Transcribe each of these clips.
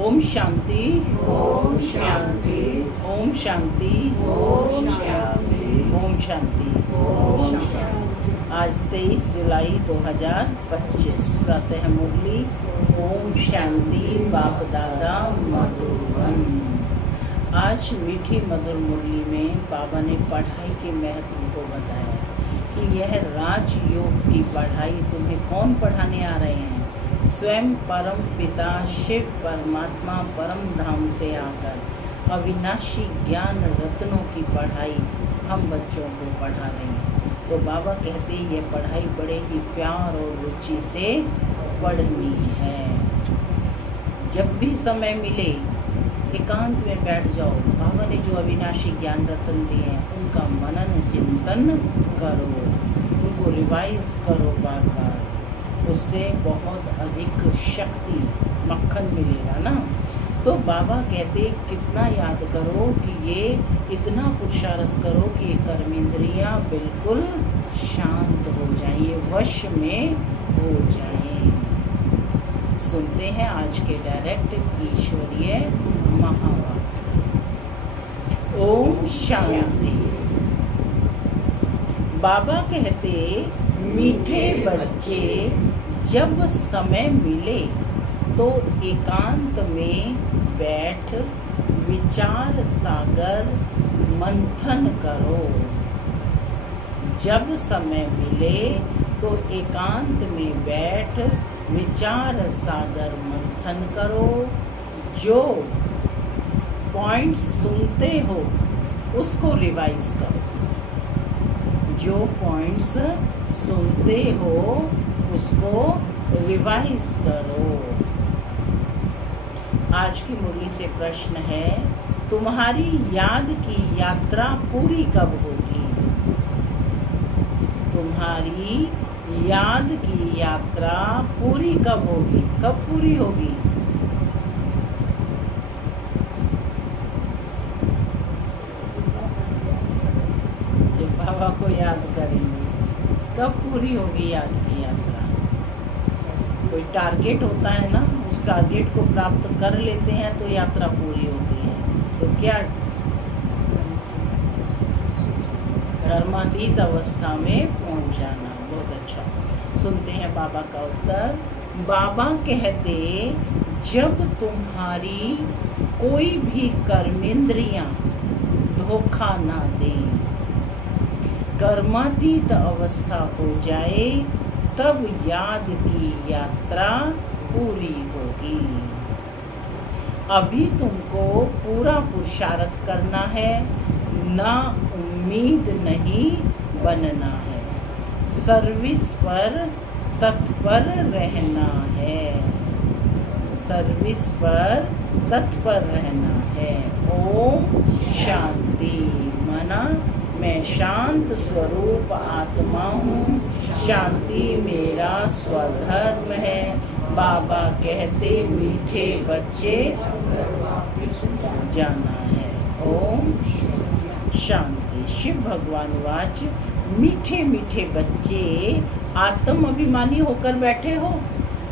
ओम शांति, ओम शांति, ओम शांति, ओम शांति, ओम शांति। ओम शांति। आज 23 जुलाई 2025 प्रातः मुरली। ओम शांति। बाप दादा मधुबन। आज मीठी मधुर मुरली में बाबा ने पढ़ाई के महत्व को बताया कि यह राजयोग की पढ़ाई तुम्हें कौन पढ़ाने आ रहे हैं? स्वयं परम पिता शिव परमात्मा परम धाम से आकर अविनाशी ज्ञान रत्नों की पढ़ाई हम बच्चों को पढ़ा रहे हैं। तो बाबा कहते हैं ये पढ़ाई बड़े ही प्यार और रुचि से पढ़नी है। जब भी समय मिले एकांत में बैठ जाओ। बाबा ने जो अविनाशी ज्ञान रत्न दिए हैं उनका मनन चिंतन करो, उनको रिवाइज करो बार बार। उससे बहुत अधिक शक्ति मक्खन मिलेगा ना। तो बाबा कहते कितना याद करो कि ये इतना पुरुषार्थ करो कि ये कर्मेंद्रियां बिल्कुल शांत हो जाएं, ये वश में हो जाएं। सुनते हैं आज के डायरेक्ट ईश्वरीय महावाक्य। ओम शांति। बाबा कहते मीठे बच्चे जब समय मिले तो एकांत में बैठ विचार सागर मंथन करो। जब समय मिले तो एकांत में बैठ विचार सागर मंथन करो। जो पॉइंट सुनते हो उसको रिवाइज करो। जो पॉइंट्स सुनते हो उसको रिवाइज करो। आज की मुरली से प्रश्न है, तुम्हारी याद की यात्रा पूरी कब होगी? तुम्हारी याद की यात्रा पूरी कब होगी? कब पूरी होगी? जब बाबा को याद करेंगे। कब पूरी होगी याद की यात्रा? कोई टारगेट होता है ना, उस टारगेट को प्राप्त कर लेते हैं तो यात्रा पूरी होती है। तो क्या कर्मातीत अवस्था में पहुंच जाना। बहुत अच्छा। सुनते हैं बाबा का उत्तर। बाबा कहते जब तुम्हारी कोई भी कर्मेंद्रियां धोखा ना दे, कर्मातीत अवस्था हो जाए, तब याद की यात्रा पूरी होगी। अभी तुमको पूरा पुरुषार्थ करना है, ना उम्मीद नहीं बनना है। सर्विस पर तत्पर रहना है। सर्विस पर तत्पर रहना है। ओम शांति। माना मैं शांत स्वरूप आत्मा हूँ, शांति मेरा स्वधर्म है। बाबा कहते मीठे बच्चे जाना है। ओम शांति। शिव भगवान वाच। मीठे मीठे बच्चे आत्म अभिमानी होकर बैठे हो?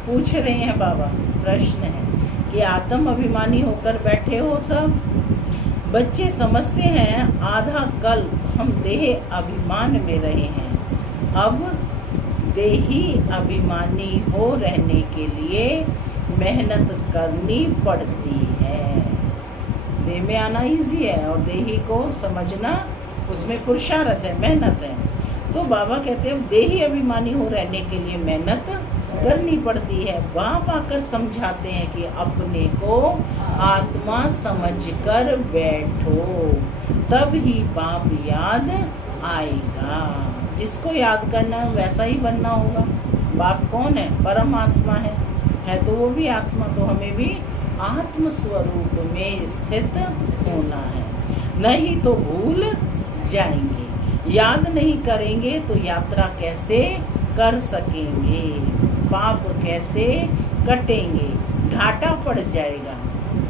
पूछ रहे हैं बाबा। प्रश्न है कि आत्म अभिमानी होकर बैठे हो सब? बच्चे समझते हैं आधा कल्प हम देह अभिमान में रहे हैं। अब देही अभिमानी हो रहने के लिए मेहनत करनी पड़ती है। देह में आना इजी है और देही को समझना उसमें पुरुषार्थ है, मेहनत है। तो बाबा कहते हैं देही अभिमानी हो रहने के लिए मेहनत करनी पड़ती है। बाप आकर समझाते हैं कि अपने को आत्मा समझकर बैठो, तब ही बाप याद आएगा। जिसको याद करना है वैसा ही बनना होगा। बाप कौन है? परमात्मा है तो वो भी आत्मा। तो हमें भी आत्म स्वरूप में स्थित होना है, नहीं तो भूल जाएंगे। याद नहीं करेंगे तो यात्रा कैसे कर सकेंगे? पाप कैसे कटेंगे? घाटा पड़ जाएगा।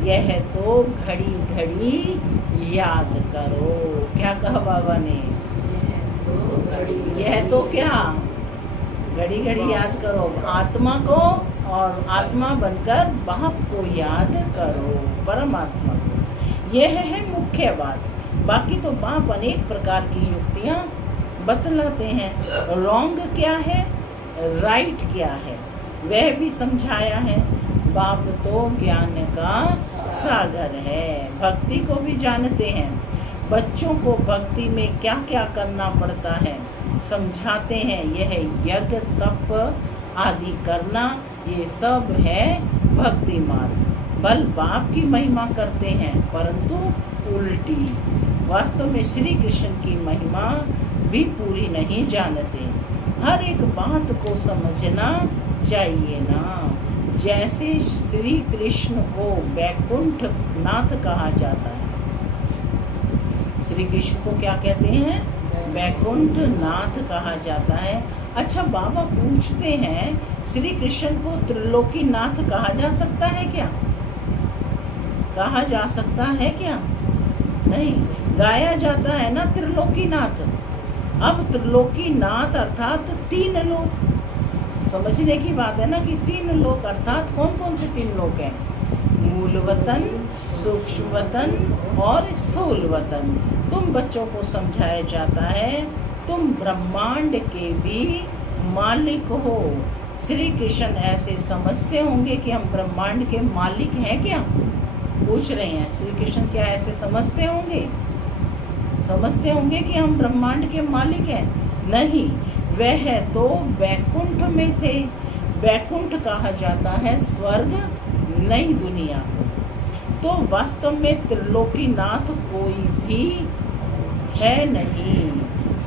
यह तो घड़ी घड़ी याद करो। क्या कहा बाबा ने? यह तो क्या? घड़ी घड़ी याद करो। आत्मा को और आत्मा बनकर बाप को याद करो, परमात्मा को। यह है मुख्य बात। बाकी तो बाप अनेक प्रकार की युक्तियां बतलाते हैं। रॉन्ग क्या है, राइट क्या है, वह भी समझाया है। बाप तो ज्ञान का सागर है, भक्ति को भी जानते हैं। बच्चों को भक्ति में क्या क्या करना पड़ता है समझाते हैं। यह यज्ञ तप आदि करना, ये सब है भक्ति मार्ग। बल बाप की महिमा करते हैं परंतु उल्टी। वास्तव में श्री कृष्ण की महिमा भी पूरी नहीं जानते। हर एक बात को समझना चाहिए ना। जैसे श्री कृष्ण को वैकुंठ नाथ कहा जाता है। श्री कृष्ण को क्या कहते हैं, वैकुंठ नाथ कहा जाता है। अच्छा, बाबा पूछते हैं श्री कृष्ण को त्रिलोकी नाथ कहा जा सकता है क्या? कहा जा सकता है क्या? नहीं, गाया जाता है ना त्रिलोकी नाथ। अब त्रिलोकी नाथ अर्थात 3 लोक। समझने की बात है ना कि 3 लोक अर्थात कौन कौन से 3 लोक हैं? मूल वतन, सूक्ष्म वतन और स्थूल वतन। तुम बच्चों को समझाया जाता है तुम ब्रह्मांड के भी मालिक हो। श्री कृष्ण ऐसे समझते होंगे कि हम ब्रह्मांड के मालिक हैं क्या? पूछ रहे हैं श्री कृष्ण, क्या ऐसे समझते होंगे? समझते होंगे कि हम ब्रह्मांड के मालिक हैं? नहीं, वह तो वैकुंठ में थे। वैकुंठ कहा जाता है स्वर्ग, नई दुनिया को। तो वास्तव में त्रिलोकीनाथ कोई भी है नहीं।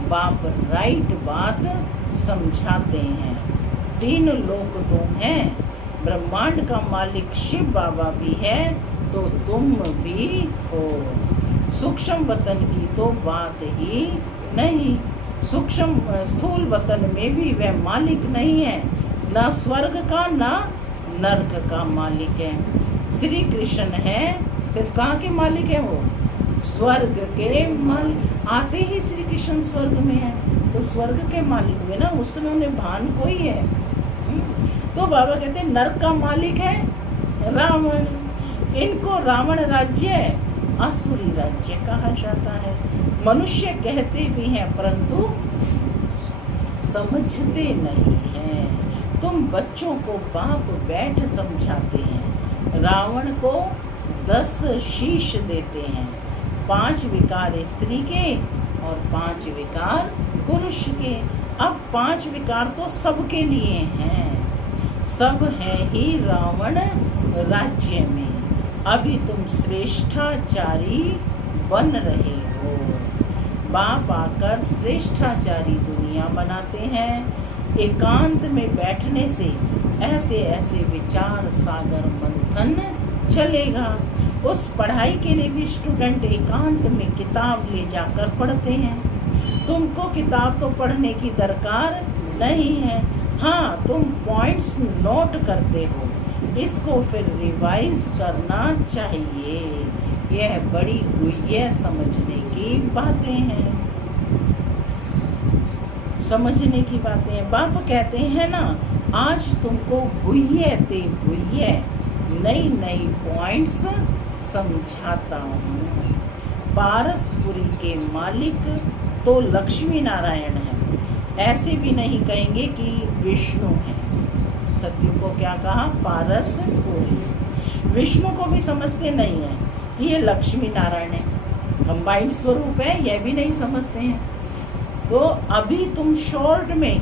बाप राइट बात समझाते हैं। 3 लोक तो हैं। ब्रह्मांड का मालिक शिव बाबा भी है तो तुम भी हो। सूक्ष्म वतन की तो बात ही नहीं। सूक्ष्म स्थूल वतन में भी वह मालिक नहीं है, ना स्वर्ग का ना नरक का मालिक है। श्री कृष्ण है, सिर्फ कहाँ के मालिक है? वो स्वर्ग के मालिक। आते ही श्री कृष्ण स्वर्ग में है तो स्वर्ग के मालिक हुए ना, उस समय उन्हें भान कोई है। तो बाबा कहते हैं नरक का मालिक है रावण। इनको रावण राज्य, आसुरी राज्य कहा जाता है। मनुष्य कहते भी हैं परंतु समझते नहीं हैं। तुम बच्चों को बाप बैठ समझाते हैं। रावण को 10 शीश देते हैं, 5 विकार स्त्री के और 5 विकार पुरुष के। अब 5 विकार तो सबके लिए हैं, सब है ही रावण राज्य में। अभी तुम श्रेष्ठाचारी बन रहे हो। बाप आकर श्रेष्ठाचारी दुनिया बनाते हैं। एकांत में बैठने से ऐसे ऐसे विचार सागर मंथन चलेगा। उस पढ़ाई के लिए भी स्टूडेंट एकांत में किताब ले जाकर पढ़ते हैं। तुमको किताब तो पढ़ने की दरकार नहीं है। हाँ, तुम पॉइंट्स नोट करते हो, इसको फिर रिवाइज करना चाहिए। यह बड़ी गुह्य समझने की बातें हैं। समझने की बातें हैं। बाप कहते हैं ना, आज तुमको गुह्य ते गुह्य नई नई पॉइंट्स समझाता हूँ। पारसपुरी के मालिक तो लक्ष्मी नारायण है। ऐसे भी नहीं कहेंगे कि विष्णु है। सत्यु को क्या कहा? पारसपुरी। विष्णु को भी समझते नहीं है कि ये लक्ष्मी नारायण है, कंबाइंड स्वरूप है, यह भी नहीं समझते हैं। तो अभी तुम शॉर्ट में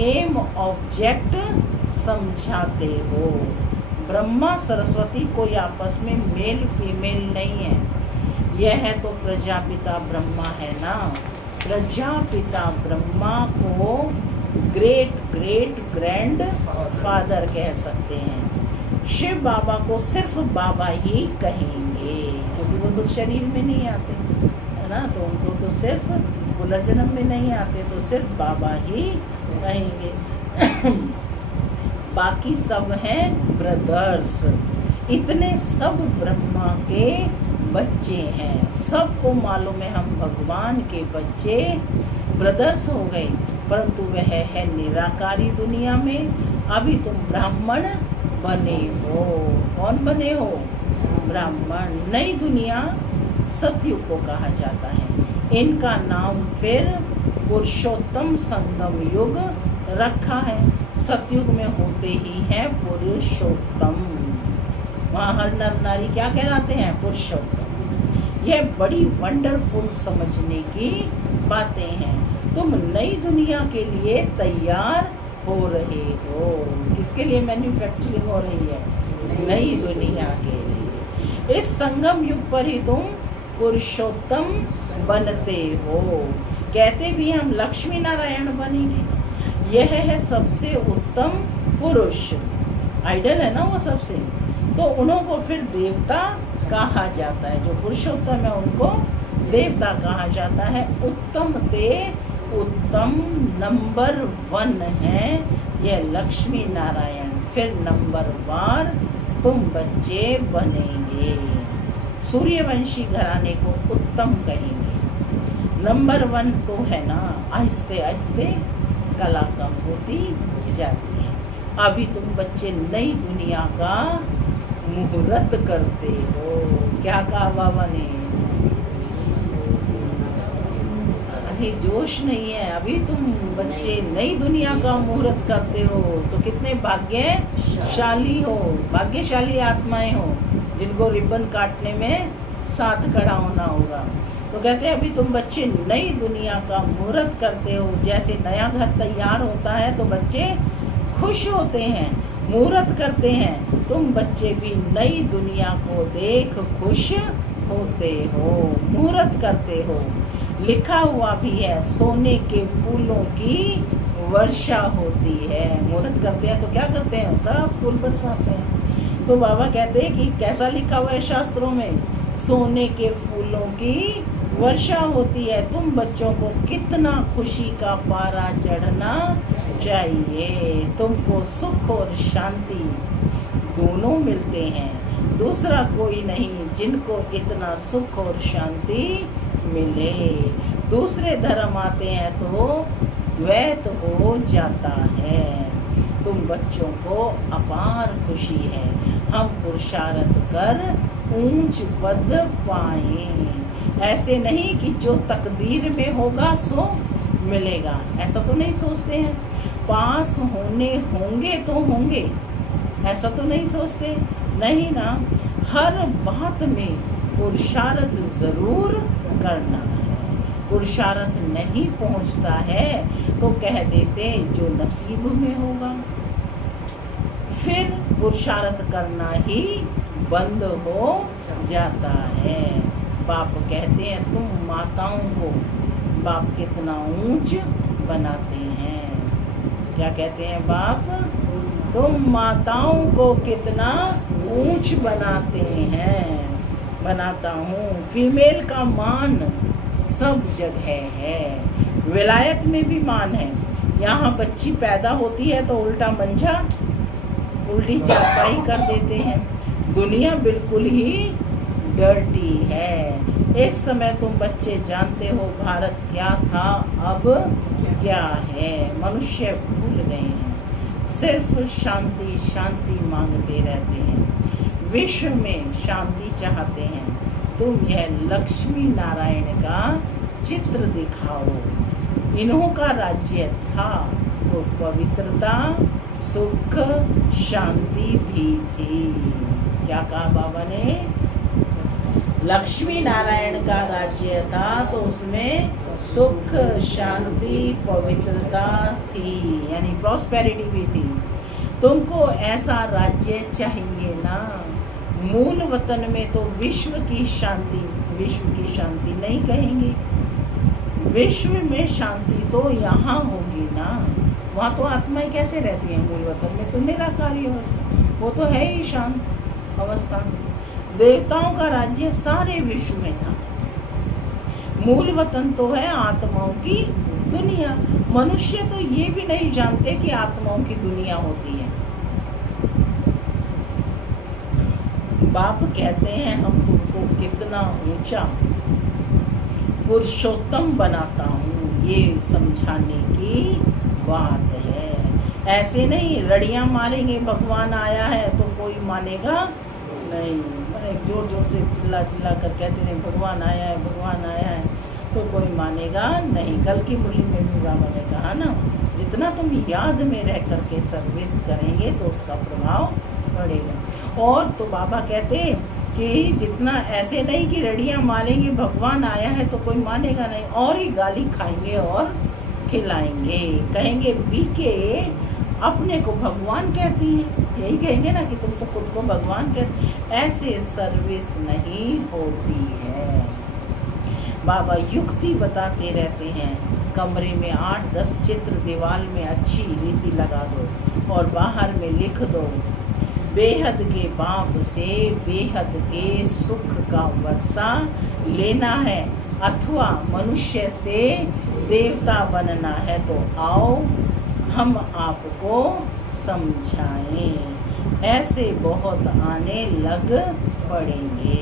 एम ऑब्जेक्ट समझाते हो। ब्रह्मा सरस्वती कोई आपस में मेल फीमेल नहीं है। यह है तो प्रजापिता ब्रह्मा है ना। प्रजापिता ब्रह्मा को ग्रेट ग्रेट ग्रैंड फादर कह सकते हैं। शिव बाबा को सिर्फ बाबा ही कहेंगे क्योंकि वो तो शरीर में नहीं आते है ना, तो उनको तो सिर्फ पुनर्जन्म में नहीं आते, तो सिर्फ बाबा ही कहेंगे। बाकी सब हैं ब्रदर्स। इतने सब ब्रह्मा के बच्चे हैं। सबको मालूम है हम भगवान के बच्चे ब्रदर्स हो गए, परंतु वह है निराकारी दुनिया में। अभी तुम ब्राह्मण बने हो। कौन बने हो? ब्राह्मण। नई दुनिया सतयुग को कहा जाता है। इनका नाम फिर पुरुषोत्तम संगम युग रखा है। सतयुग में होते ही है पुरुषोत्तम। वहाँ हर नर नारी क्या कहलाते हैं? पुरुषोत्तम। यह बड़ी वंडरफुल समझने की बातें हैं। तुम नई दुनिया के लिए तैयार हो रहे हो। किसके लिए मैन्युफैक्चरिंग हो रही है? नई दुनिया के लिए। इस संगम युग पर ही तुम पुरुषोत्तम बनते हो। कहते भी हम लक्ष्मी नारायण बनेंगे। यह है सबसे उत्तम पुरुष। आइडल है ना वो सबसे, तो उन्हों को फिर देवता कहा जाता है। जो पुरुषोत्तम है उनको देवता कहा जाता है। उत्तम ते उत्तम नंबर 1 है यह लक्ष्मी नारायण। फिर नंबर वार तुम बच्चे बनेंगे। सूर्यवंशी घराने को उत्तम कहेंगे। नंबर 1 तो है ना, आहिस्ते आहिस्ते कला कम होती जाती है। अभी तुम बच्चे नई दुनिया का मुहूर्त करते हो। क्या कहा बाबा ने? अरे जोश नहीं है। अभी तुम बच्चे नई दुनिया का मुहूर्त करते हो तो कितने भाग्यशाली हो। भाग्यशाली आत्माएं हो जिनको रिबन काटने में साथ खड़ा होना होगा। तो कहते हैं अभी तुम बच्चे नई दुनिया का मुहूर्त करते हो। जैसे नया घर तैयार होता है तो बच्चे खुश होते हैं, मुहूर्त करते हैं। तुम बच्चे भी नई दुनिया को देख खुश होते हो, मुहूर्त करते हो। लिखा हुआ भी है सोने के फूलों की वर्षा होती है। मुहूर्त करते हैं तो क्या करते हैं? सब फूल बरसाते हैं। तो बाबा कहते हैं कि कैसा लिखा हुआ है शास्त्रों में? सोने के फूलों की वर्षा होती है। तुम बच्चों को कितना खुशी का पारा चढ़ना चाहिए। तुमको सुख और शांति दोनों मिलते हैं। दूसरा कोई नहीं जिनको इतना सुख और शांति मिले। दूसरे धर्म आते हैं तो द्वैत हो जाता है। तुम बच्चों को अपार खुशी है। हम पुरुषार्थ कर ऊंच पद पाएं। ऐसे नहीं कि जो तकदीर में होगा सो मिलेगा, ऐसा तो नहीं सोचते हैं। पास होने होंगे तो होंगे, ऐसा तो नहीं सोचते। नहीं ना, हर बात में पुरुषार्थ जरूर करना है। पुरुषार्थ नहीं पहुंचता है तो कह देते जो नसीब में होगा। फिर पुरुषार्थ करना ही बंद हो जाता है। बाप कहते हैं तुम माताओं को बाप कितना ऊंच बनाते हैं। क्या कहते हैं बाप? तुम माताओं को कितना ऊंच बनाते हैं। बनाता हूँ। फीमेल का मान सब जगह है। विलायत में भी मान है। यहाँ बच्ची पैदा होती है तो उल्टा मंझा, उल्टी चारपाई कर देते हैं। दुनिया बिल्कुल ही डर्टी है। इस समय तुम बच्चे जानते हो भारत क्या था, अब क्या है। मनुष्य भूल गए हैं, सिर्फ शांति शांति मांगते रहते हैं। विश्व में शांति चाहते हैं। तुम यह लक्ष्मी नारायण का चित्र दिखाओ। इन्हों का राज्य था तो पवित्रता सुख शांति भी थी। क्या कहा बाबा ने? लक्ष्मी नारायण का राज्य था तो उसमें सुख शांति पवित्रता थी, यानी प्रॉस्पेरिटी भी थी। तुमको ऐसा राज्य चाहिए ना। मूल वतन में तो विश्व की शांति नहीं कहेंगे। विश्व में शांति तो यहाँ होगी ना। वहाँ तो आत्माएं कैसे रहती हैं? मूल वतन में तो निराकारी अवस्था, वो तो है ही शांत अवस्था। देवताओं का राज्य सारे विश्व में था। मूल वतन तो है आत्माओं की दुनिया। मनुष्य तो ये भी नहीं जानते कि आत्माओं की दुनिया होती है। बाप कहते हैं हम तुमको कितना ऊंचा पुरुषोत्तम बनाता हूँ, ये समझाने की बात है। ऐसे नहीं रड़ियां मारेंगे भगवान आया है तो कोई मानेगा नहीं। मैंने जोर जोर से चिल्ला चिल्ला कर कहते रहे भगवान आया है, भगवान आया है, तो कोई मानेगा नहीं। कल की मुरली में भी बाबा ने कहा ना, जितना तुम याद में रह करके सर्विस करेंगे तो उसका प्रभाव पड़ेगा। और तो बाबा कहते कि जितना ऐसे नहीं कि रड़ियां मारेंगे भगवान आया है तो कोई मानेगा नहीं, और ही गाली खाएंगे और खिलाएंगे, कहेंगे बीके अपने को भगवान कहती है, यही कहेंगे ना कि तुम तो खुद को भगवान कहते। ऐसे सर्विस नहीं होती है। बाबा युक्ति बताते रहते हैं, कमरे में 8-10 चित्र दीवार में अच्छी रीति लगा दो और बाहर में लिख दो, बेहद के बाप से बेहद के सुख का वर्षा लेना है, अथवा मनुष्य से देवता बनना है, तो आओ हम आपको समझाएं। ऐसे बहुत आने लग पड़ेंगे।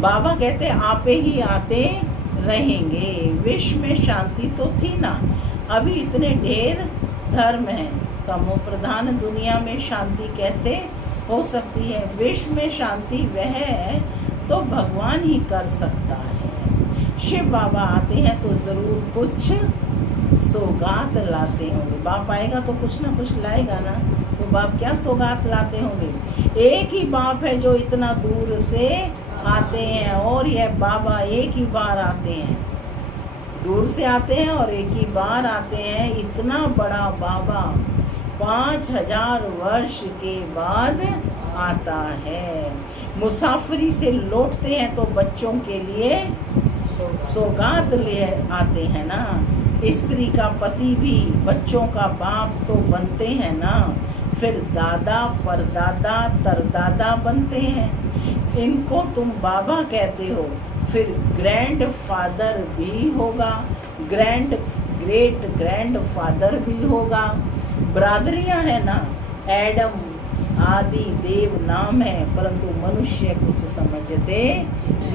बाबा कहते आपे ही आते रहेंगे। विश्व में शांति तो थी ना, अभी इतने ढेर धर्म हैं, तमो प्रधान दुनिया में शांति कैसे हो सकती है? विश्व में शांति वह है तो भगवान ही कर सकता है। शिव बाबा आते हैं तो जरूर कुछ सौगात लाते होंगे। बाप आएगा तो कुछ ना कुछ लाएगा ना, तो बाप क्या सौगात लाते होंगे? एक ही बाप है जो इतना दूर से आते हैं, और यह बाबा एक ही बार आते हैं, दूर से आते हैं और एक ही बार आते हैं। इतना बड़ा बाबा 5000 वर्ष के बाद आता है। मुसाफरी से लौटते हैं तो बच्चों के लिए सौगात ले आते हैं ना। स्त्री का पति भी बच्चों का बाप तो बनते हैं ना, फिर दादा परदादा तरदादा बनते हैं। इनको तुम बाबा कहते हो, फिर ग्रैंड फादर भी होगा, ग्रेट ग्रैंड फादर भी होगा। ब्रादरियां है ना, एडम आदि देव नाम है, परंतु मनुष्य कुछ समझते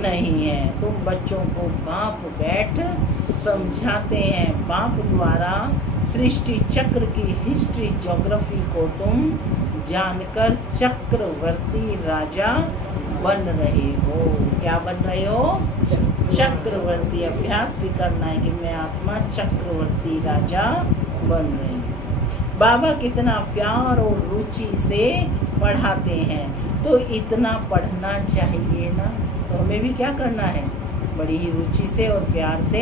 नहीं है। तुम बच्चों को बाप बैठ समझाते हैं। बाप द्वारा सृष्टि चक्र की हिस्ट्री ज्योग्राफी को तुम जानकर चक्रवर्ती राजा बन रहे हो। क्या बन रहे हो? चक्रवर्ती। अभ्यास भी करना है कि मैं आत्मा चक्रवर्ती राजा बन रही हूँ। बाबा कितना प्यार और रुचि से पढ़ाते हैं, तो इतना पढ़ना चाहिए ना। तो हमें भी क्या करना है? बड़ी ही रुचि से और प्यार से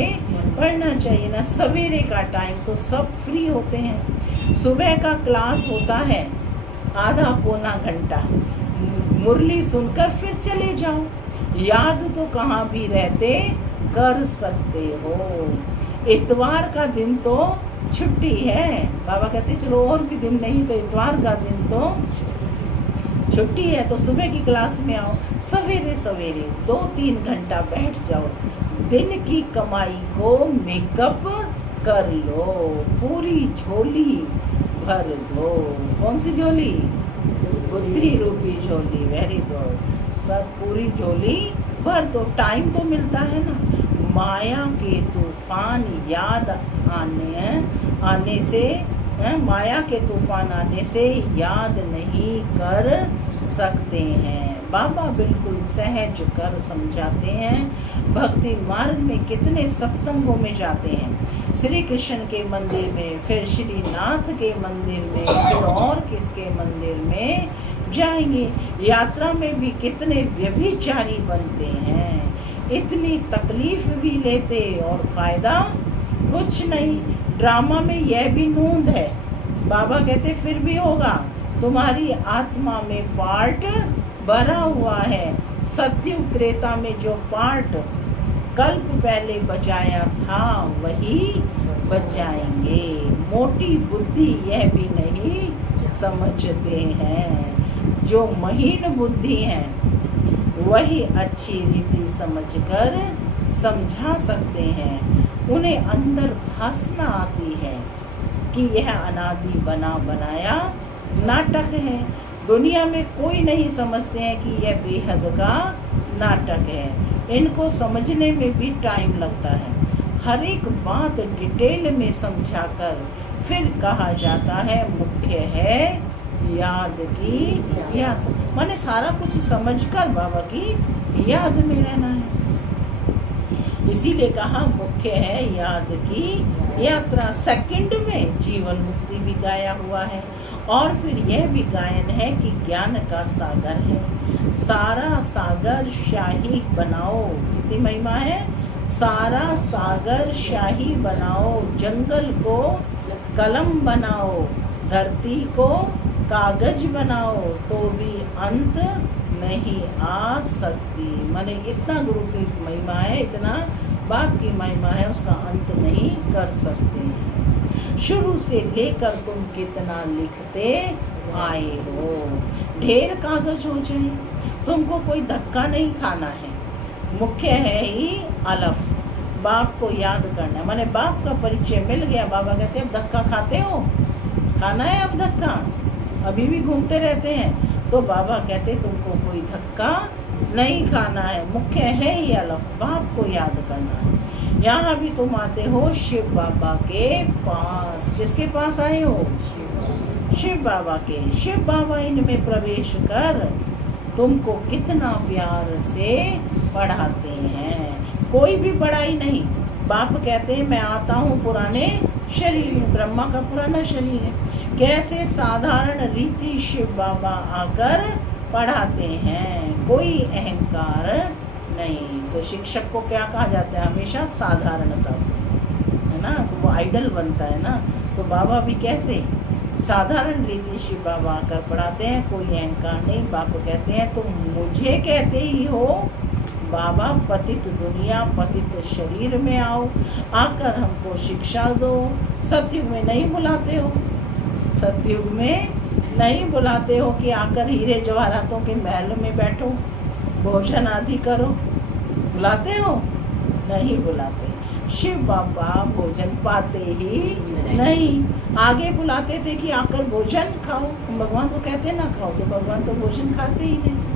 पढ़ना चाहिए ना। सवेरे का टाइम तो सब फ्री होते हैं। सुबह का क्लास होता है आधा पौना घंटा, मुरली सुनकर फिर चले जाओ। याद तो कहाँ भी रहते कर सकते हो। इतवार का दिन तो छुट्टी है। बाबा कहते चलो और भी दिन नहीं तो इतवार का दिन तो छुट्टी है, तो सुबह की क्लास में आओ। सवेरे सवेरे 2-3 घंटा बैठ जाओ। दिन की कमाई को मेकअप कर लो, पूरी झोली भर दो। कौन सी झोली? बुद्धि रूपी झोली। Very good. सब पूरी झोली भर दो। टाइम तो मिलता है ना। माया के तूफान याद आने से माया के तूफान आने से याद नहीं कर सकते हैं। बाबा बिल्कुल सहज कर समझाते हैं। भक्ति मार्ग में कितने सत्संगों में जाते हैं, श्री कृष्ण के मंदिर में, फिर श्रीनाथ के मंदिर में, फिर और किसके मंदिर में जाएंगे। यात्रा में भी कितने व्यभिचारी बनते हैं, इतनी तकलीफ भी लेते और फायदा कुछ नहीं। ड्रामा में यह भी नूंद है। बाबा कहते फिर भी होगा, तुम्हारी आत्मा में पार्ट भरा हुआ है। सत्युग त्रेता में जो पार्ट कल्प पहले बजाया था वही बजाएंगे। मोटी बुद्धि यह भी नहीं समझते हैं। जो महीन बुद्धि है वही अच्छी रीति समझकर समझा सकते हैं। उन्हें अंदर भासना आती है कि यह अनादि बना बनाया नाटक है। दुनिया में कोई नहीं समझते हैं कि यह बेहद का नाटक है। इनको समझने में भी टाइम लगता है। हर एक बात डिटेल में समझाकर फिर कहा जाता है मुख्य है याद की याद। माने सारा कुछ समझकर बाबा की याद में रहना है। इसीलिए कहा मुख्य है याद की यात्रा। सेकंड में जीवन मुक्ति भी गाया हुआ है। और फिर यह भी गायन है कि ज्ञान का सागर है, सारा सागर शाही बनाओ। कितनी महिमा है। सारा सागर शाही बनाओ, जंगल को कलम बनाओ, धरती को कागज बनाओ, तो भी अंत नहीं आ सकती। माने इतना गुरु की महिमा है, इतना बाप की महिमा है, उसका अंत नहीं कर सकते हैं। शुरू से लेकर तुम कितना लिखते आए हो, ढेर कागज हो जाए, तुमको कोई धक्का नहीं खाना है। मुख्य है ही अलफ, बाप को याद करना। माने बाप का परिचय मिल गया। बाबा कहते हैं अब धक्का खाते हो, खाना है अब धक्का, अभी भी घूमते रहते हैं। तो बाबा कहते तुमको कोई धक्का नहीं खाना है। मुख्य है ही अलफ, बाप को याद करना है। यहाँ भी तुम आते हो शिव बाबा के पास। किसके पास आए हो? शिव बाबा के। शिव बाबा इनमें प्रवेश कर तुमको कितना प्यार से पढ़ाते हैं। कोई भी पढ़ाई नहीं। बाप कहते हैं मैं आता हूँ पुराने शरीर में, ब्रह्मा का पुराना शरीर है। कैसे साधारण रीति शिव बाबा आकर पढ़ाते हैं, कोई अहंकार नहीं। तो शिक्षक को क्या कहा जाता है? हमेशा साधारणता से, है ना, वो आइडल बनता है ना। तो बाबा भी कैसे साधारण रीति शिव बाबा आकर पढ़ाते हैं, कोई अहंकार नहीं। बाप कहते हैं तुम मुझे कहते ही हो बाबा, पतित दुनिया पतित शरीर में आओ, आकर हमको शिक्षा दो। सतयुग में नहीं बुलाते हो, सतयुग में नहीं बुलाते हो कि आकर हीरे जवाहरातों के महल में बैठो, भोजन आदि करो। बुलाते हो? नहीं बुलाते। शिव बाबा भोजन पाते ही नहीं। आगे बुलाते थे कि आकर भोजन खाओ, भगवान को कहते ना खाओ, तो भगवान तो भोजन खाते ही नहीं।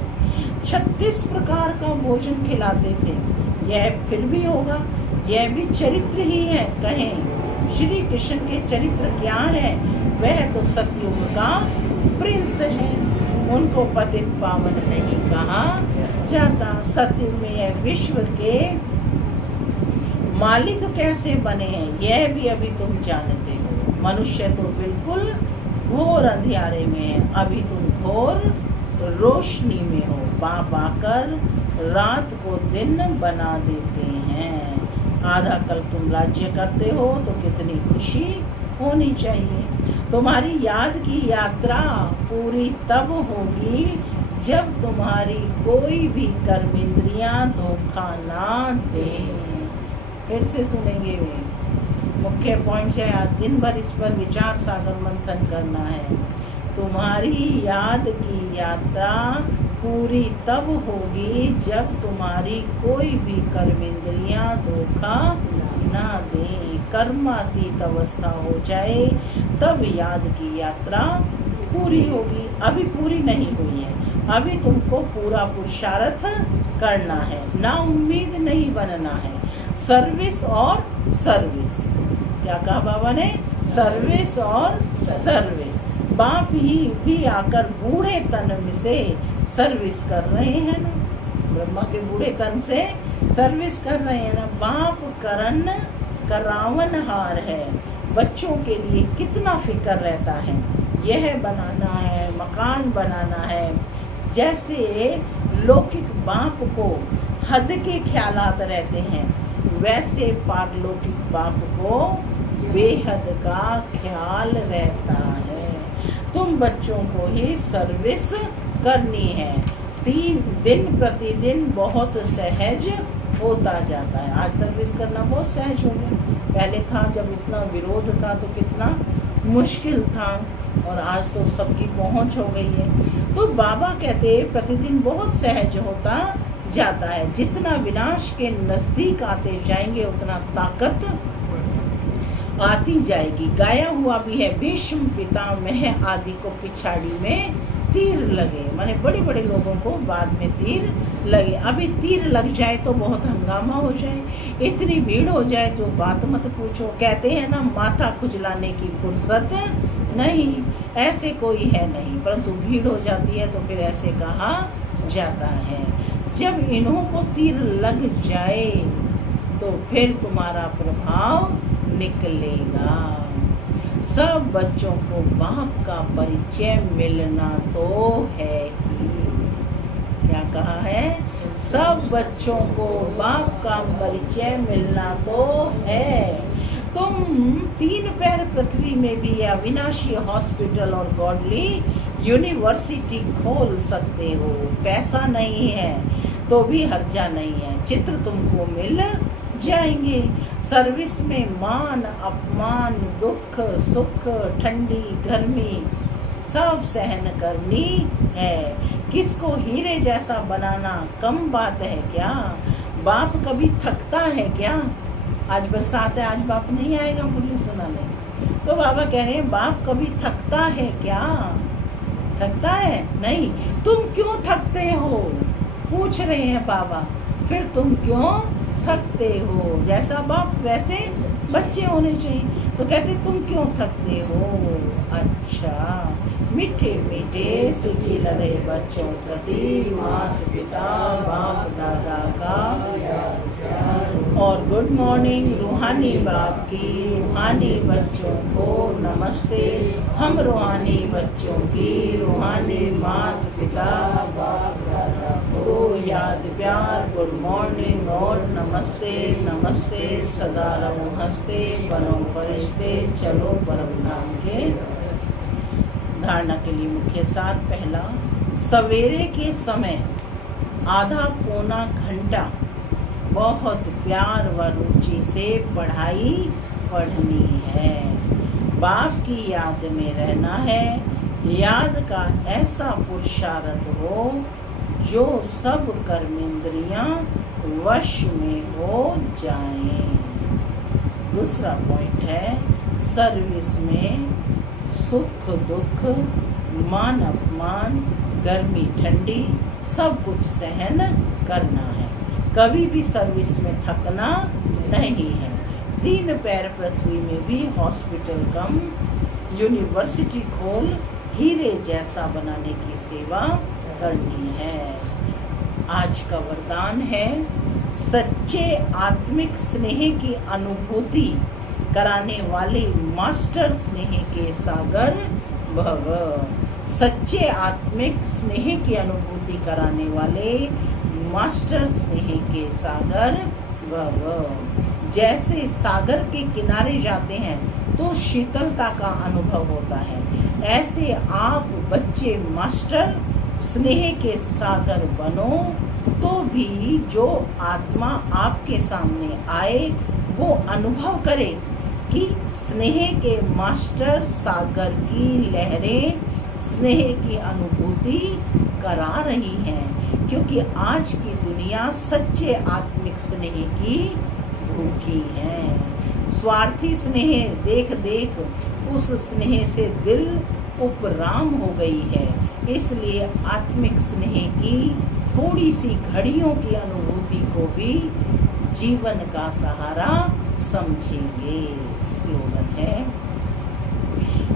36 प्रकार का भोजन खिलाते थे। यह फिर भी होगा, यह भी चरित्र ही है। कहें श्री कृष्ण के चरित्र क्या है? वह तो सतयुग का प्रिंस है, उनको पतित पावन नहीं कहा जाता। सतयुग में यह विश्व के मालिक कैसे बने हैं, यह भी अभी तुम जानते हो। मनुष्य तो बिल्कुल घोर अंधियारे में है, अभी तुम घोर रोशनी में हो। बाप आकर रात को दिन बना देते हैं। आधा कल्प तुम राज्य करते हो तो कितनी खुशी होनी चाहिए। तुम्हारी याद की यात्रा पूरी तब होगी जब तुम्हारी कोई भी कर्मेंद्रियां धोखा ना दे। फिर से सुनेंगे वे मुख्य पॉइंट है। आज दिन भर इस पर विचार सागर मंथन करना है। तुम्हारी याद की यात्रा पूरी तब होगी जब तुम्हारी कोई भी कर्मेंद्रियां धोखा ना दे, कर्मातीत अवस्था हो जाए, तब याद की यात्रा पूरी होगी। अभी पूरी नहीं हुई है, अभी तुमको पूरा पुरुषार्थ करना है, ना उम्मीद नहीं बनना है। सर्विस और सर्विस, क्या कहा बाबा ने? सर्विस और सर्विस। बाप ही भी आकर बूढ़े तन में से सर्विस कर रहे हैं ना, ब्रह्मा के बूढ़े तन से सर्विस कर रहे हैं ना। बाप करन करावन हार है। बच्चों के लिए कितना फिक्र रहता है, यह बनाना है, मकान बनाना है। जैसे लौकिक बाप को हद के ख्यालात रहते हैं, वैसे पारलौकिक बाप को बेहद का ख्याल रहता है। तुम बच्चों को ही सर्विस करनी है। 3 दिन प्रतिदिन बहुत सहज होता जाता है। आज सर्विस करना बहुत सहज हो गया। पहले था जब इतना विरोध था तो कितना मुश्किल था, और आज तो सबकी पहुंच हो गई है। तो बाबा कहते प्रतिदिन बहुत सहज होता जाता है। जितना विनाश के नजदीक आते जाएंगे उतना ताकत आती जाएगी। गाया हुआ भी है, भीष्म पितामह आदि को पिछाड़ी में तीर लगे, माने बड़े बड़े लोगों को बाद में तीर लगे। अभी तीर लग जाए तो बहुत हंगामा हो जाए, इतनी भीड़ हो जाए तो बात मत पूछो। कहते हैं ना, माथा खुजलाने की फुर्सत नहीं, ऐसे कोई है नहीं, परंतु भीड़ हो जाती है तो फिर ऐसे कहा जाता है। जब इन्हों को तीर लग जाए तो फिर तुम्हारा प्रभाव निकलेगा। सब बच्चों को बाप का परिचय मिलना तो है ही। क्या कहा है? सब बच्चों को बाप का परिचय मिलना तो है। तुम 3 पैर पृथ्वी में भी अविनाशी हॉस्पिटल और गॉडली यूनिवर्सिटी खोल सकते हो। पैसा नहीं है तो भी हर्जा नहीं है, चित्र तुमको मिल जाएंगे। सर्विस में मान अपमान, दुख सुख, ठंडी गर्मी सब सहन करनी है। किसको हीरे जैसा बनाना कम बात है क्या? बाप कभी थकता है क्या? आज बरसात है, आज बाप नहीं आएगा मुरली सुनाने, तो बाबा कह रहे हैं बाप कभी थकता है क्या? थकता है नहीं। तुम क्यों थकते हो? पूछ रहे हैं बाबा, फिर तुम क्यों थकते हो? जैसा बाप वैसे बच्चे होने चाहिए। तो कहते तुम क्यों थकते हो? अच्छा, मीठे मीठे सिक्के लगे बच्चों प्रति माता पिता बाप दादा का और गुड मॉर्निंग रूहानी बाप की रूहानी बच्चों को नमस्ते। हम रूहानी बच्चों की रूहानी माता पिता बाप दादा को याद प्यार गुड मॉर्निंग और नमस्ते। नमस्ते सदा रहो हंसते, बनो फरिश्ते, चलो परम धाम के। धारणा के लिए मुख्य सार पहला, सवेरे के समय आधा पौना घंटा बहुत प्यार व रुचि से पढ़ाई पढ़नी है। बाप की याद में रहना है। याद का ऐसा पुरुषार्थ हो जो सब कर्मेंद्रियां वश में हो जाएं। दूसरा पॉइंट है, सर्विस में सुख दुख, मान अपमान, गर्मी ठंडी सब कुछ सहन करना है। कभी भी सर्विस में थकना नहीं है। 3 पैर पृथ्वी में भी हॉस्पिटल कम यूनिवर्सिटी खोल हीरे जैसा बनाने की सेवा करनी है। आज का वरदान है, सच्चे आत्मिक स्नेह की अनुभूति कराने वाले मास्टर स्नेह के सागर भव। सच्चे आत्मिक स्नेह की अनुभूति कराने वाले मास्टर स्नेह के सागर भव। जैसे सागर के किनारे जाते हैं तो शीतलता का अनुभव होता है, ऐसे आप बच्चे मास्टर स्नेह के सागर बनो, तो भी जो आत्मा आपके सामने आए वो अनुभव करे कि स्नेह के मास्टर सागर की लहरें स्नेह की अनुभूति करा रही हैं। क्योंकि आज की दुनिया सच्चे आत्मिक स्नेह की भूखी है। स्वार्थी स्नेह देख देख उस स्नेह से दिल उपराम हो गई है। इसलिए आत्मिक स्नेह की थोड़ी सी घड़ियों की अनुभूति को भी जीवन का सहारा समझेंगे। स्लोगन है,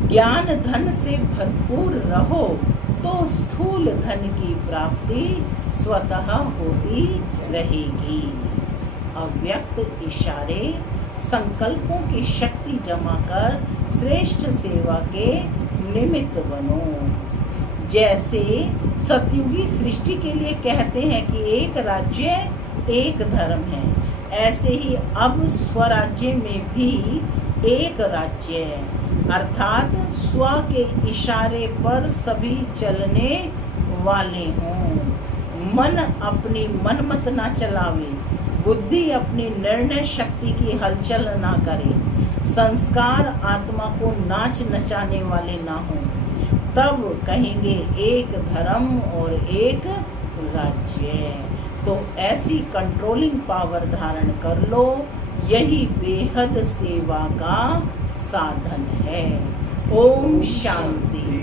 ज्ञान धन से भरपूर रहो तो स्थूल धन की प्राप्ति स्वतः होती रहेगी। अव्यक्त इशारे संकल्पों की शक्ति जमा कर श्रेष्ठ सेवा के निमित्त बनो। जैसे सतयुगी सृष्टि के लिए कहते हैं कि एक राज्य एक धर्म है, ऐसे ही अब स्वराज्य में भी एक राज्य है, अर्थात स्व के इशारे पर सभी चलने वाले हों। मन अपनी मनमत ना चलावे, बुद्धि अपनी निर्णय शक्ति की हलचल ना करे, संस्कार आत्मा को नाच नचाने वाले ना हों, तब कहेंगे एक धर्म और एक राज्य। तो ऐसी कंट्रोलिंग पावर धारण कर लो, यही बेहद सेवा का साधन है। ओम शांति।